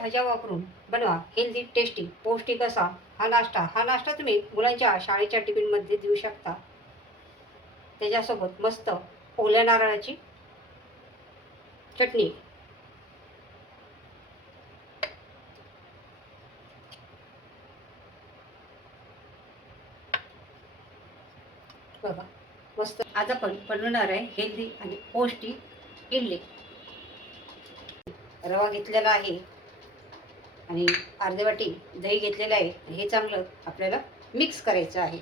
भाज्या वापरून बनवा हेल्दी टेस्टी पौष्टिक असा हा नाश्ता तुम्ही मुलांच्या शाळेच्या टिफिनमध्ये देऊ शकता. त्याच्यासोबत मस्त ओल्या नारळाची चटणी. बघा, मस्त. आज आपण बनवणार आहे हेल्दी आणि पौष्टिक इडली. रवा घेतलेला आहे आणि अर्धी वाटी दही घेतलेलं आहे. हे चांगलं आपल्याला मिक्स करायचं आहे.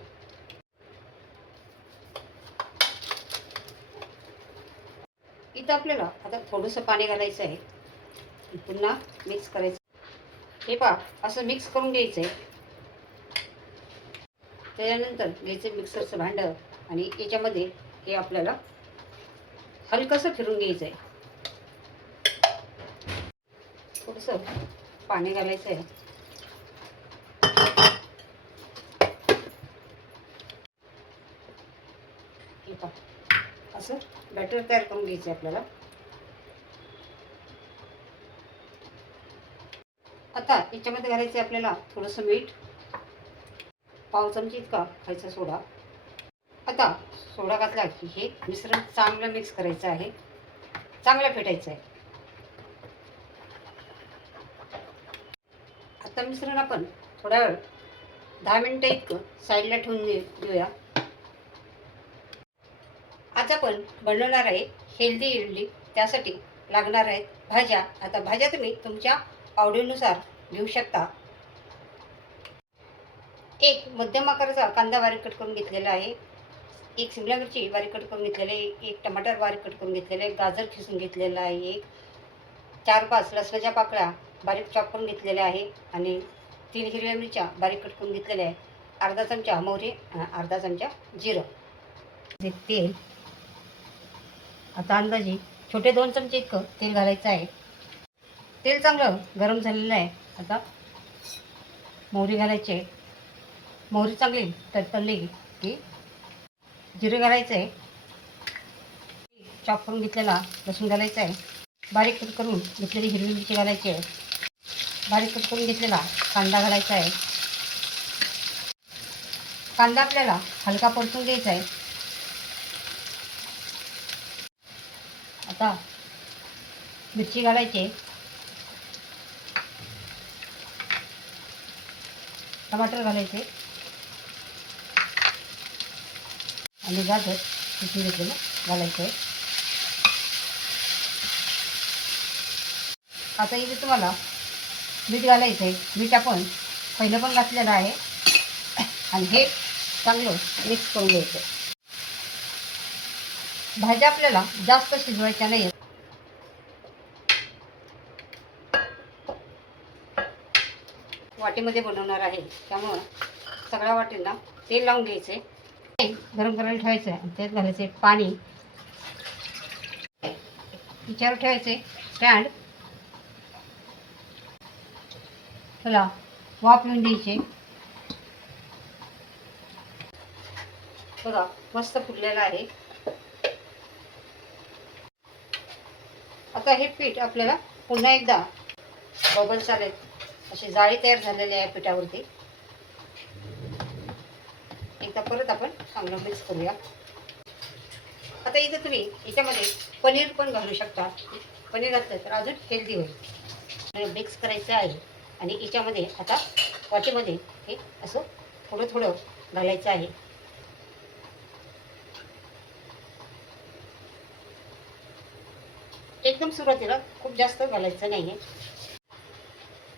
इथं आपल्याला आता थोडंसं पाणी घालायचं आहे. पुन्हा मिक्स करायचं. हे पहा, असं मिक्स करून घ्यायचं आहे. त्याच्यानंतर घ्यायचं मिक्सरचं भांडं आणि याच्यामध्ये हे आपल्याला हलकंसं फिरून घ्यायचं आहे. थोडंसं पाणी घालायचं आहे. हे पहा, असं बॅटर तयार करून घ्यायचं आहे आपल्याला. आता याच्यामध्ये घालायचं आहे आपल्याला थोडंसं मीठ, पाव चमची इतका खायचा सोडा. आता सोडा घातला की हे मिश्रण चांगलं मिक्स करायचं आहे, चांगलं फेटायचं आहे. आता मिश्रण आपण थोडा वेळ 10 मिनिटं इतकं साईडला ठेवून देऊया. आज आपण बनवणार आहे हेल्दी इडली. त्यासाठी लागणार आहेत भाज्या. आता भाज्या तुम्ही तुमच्या आवडीनुसार घेऊ शकता. एक मध्यम आकाराचा कांदा बारीक कट करून घेतलेला आहे. एक शिमला मिरची बारीक कट करून घेतलेली आहे. एक टमाटर बारीक कट करून घेतलेलं आहे. गाजर खिसून घेतलेलं आहे. एक 4-5 लसणाच्या पाकळ्या बारीक चॉप करून घेतलेल्या आहे आणि 3 हिरव्या मिरच्या बारीक कट करून घेतलेल्या आहे. अर्धा चमचा मोहरी, अर्धा चमचा जिरं. तेल आता अंदाजे छोटे 2 चमचे इतकं तेल घालायचं आहे. तेल चांगलं गरम झालेलं आहे. आता मोहरी घालायची आहे. मोहरी चांगली तडतडली की जिरे घालायचं आहे. चॉप करून घेतलेला लसूण घालायचा आहे. बारीक कट करून घेतलेली हिरवी मिरची घालायची आहे. बारीक कट करून घेतलेला कांदा घालायचा आहे. कांदा आपल्याला हलका परतून घ्यायचा आहे. आता मिरची घालायची आहे. टमाटर घालायचे आणि गाजर किसून घेतलेलं घालायचं आहे. आता इथे तुम्हाला मीठ घालायचं आहे. मीठ आपण पहिलं पण घातलेलं आहे आणि हे चांगलं मिक्स करून घ्यायचं. भाज्या आपल्याला जास्त शिजवायच्या नाही. वाटीमध्ये बनवणार आहे त्यामुळं सगळ्या वाटींना तेल लावून घ्यायचं आहे. गरम करायला ठेवायचं आहे आणि त्यात घालायचं आहे पाणी. तिच्यावर ठेवायचं आहे स्टँड. त्याला वाफ येऊन द्यायचे. बघा, मस्त फुटलेलं आहे. आता हे पीठ आपल्याला पुन्हा एकदा बबल्स आले, अशी जाळी तयार झालेली आहे पिठावरती. एकदा परत आपण चांगलं मिक्स करूया. आता इथं तुम्ही याच्यामध्ये पनीर पण घालू शकता. पनीर घातलं तर अजून हेल्दी होईल. मिक्स करायचं आहे आणि याच्यामध्ये आता वाटीमध्ये हे असं थोडं थोडं घालायचं आहे. एकदम सुरुवातीला खूप जास्त घालायचं नाही आहे.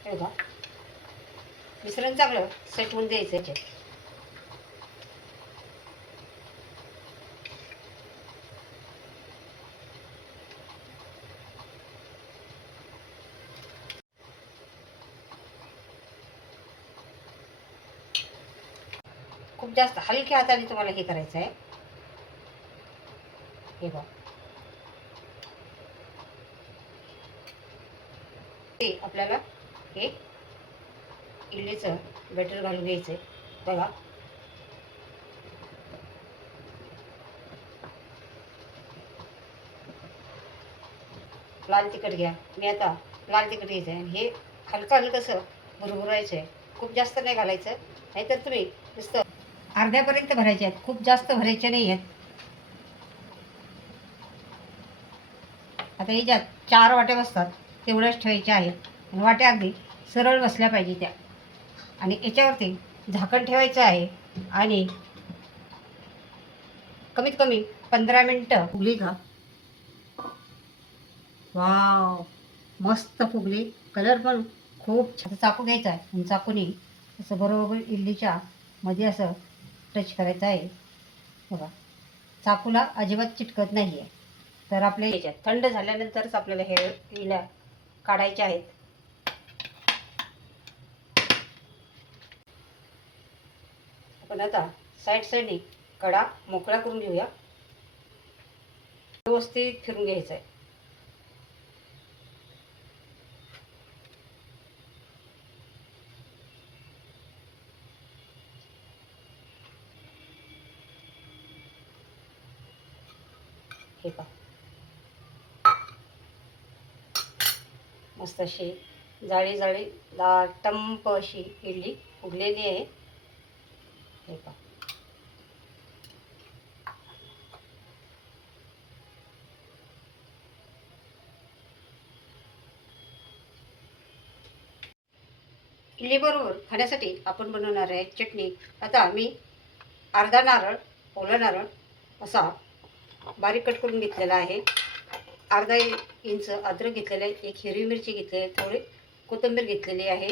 हे बघा, मिश्रण चांगलं सेट होऊन द्यायचं याच्यात. खूप जास्त हलक्या हाताने तुम्हाला हे करायचं आहे. हे बघा, ते आपल्याला हे इडलीचं बॅटर घालून घ्यायचं आहे. बघा, लाल तिखट घ्या. मी आता लाल तिखट घ्यायचं आहे. हे हलकं हलकंसं भुरभुरायचं आहे. खूप जास्त नाही घालायचं, नाहीतर तुम्ही नुसतं अर्ध्यापर्यंत भरायचे आहेत, खूप जास्त भरायचे नाही आहेत. आता हे ज्यात 4 वाट्या बसतात तेवढ्याच ठेवायच्या आहेत आणि वाट्या अगदी सरळ बसल्या पाहिजे त्या. आणि याच्यावरती झाकण ठेवायचं आहे आणि कमीत कमी 15 मिनटं फुगली का. वाव, मस्त फुगली. कलर पण खूप छान. चाकू घ्यायचा आहे आणि चाकूने असं बरोबर इडलीच्या मध्ये असं टच करायचं आहे. बघा, चाकूला अजिबात चिटकत नाही आहे. तर आपल्या याच्यात थंड झाल्यानंतरच आपल्याला हे इडल्या काढायच्या आहेत. आपण आता साईडने कडा मोकळा करून घेऊया. व्यवस्थित फिरून घ्यायचं आहे. हे पहा, मस्त अशी जाळी जाळी टंप अशी इडली फुगलेली आहे. हे पहा, इडलीबरोबर खाण्यासाठी आपण बनवणार आहे चटणी. आता मी अर्धा नारळ, ओला नारळ असा बारीक कट करून घेतलेला आहे. अर्धा इंच अद्रक घेतलेलं आहे. एक हिरवी मिरची घेतलेली आहे. थोडी कोथिंबीर घेतलेली आहे.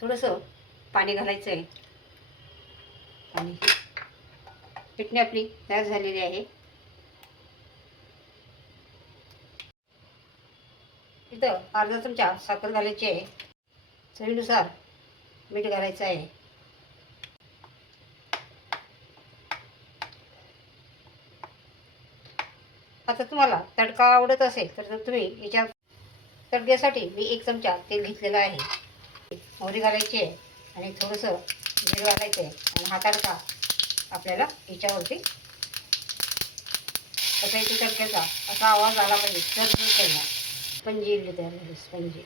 थोडंसं पाणी घालायचं आहे आणि चटणी आपली तयार झालेली आहे. इथं अर्धा चमचा साखर घालायची आहे. चवीनुसार मीठ घालायचं आहे. आता तुम्हाला तडका आवडत असेल तर तुम्ही याच्या तडक्यासाठी मी 1 चमचा तेल घेतलेलं आहे. मोहरी घालायची आहे आणि थोडंसं जिरं घालायचं आहे आणि हा तडका आपल्याला याच्यावरती कसायची तडक्याचा असा आवाज आला पाहिजे तर करणार. स्पंजी इडली तयार झाली. स्पंजी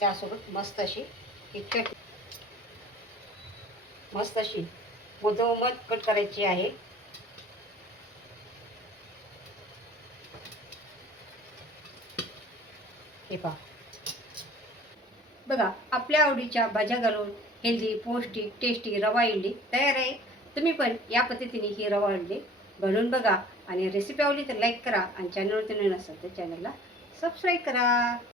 त्यासोबत मस्त अशी तिखट मस्त अशी मधोमध कट करायची आहे. हे पहा, बघा, आपल्या आवडीच्या भाज्या घालून हेल्दी, पौष्टिक, टेस्टी रवा इडली तयार आहे. तुम्ही पण या पद्धतीने ही रवा इडली बनवून बघा आणि रेसिपी आवडली तर लाईक करा आणि चॅनलवरती नवीन असेल तर चॅनलला सबस्क्राईब करा.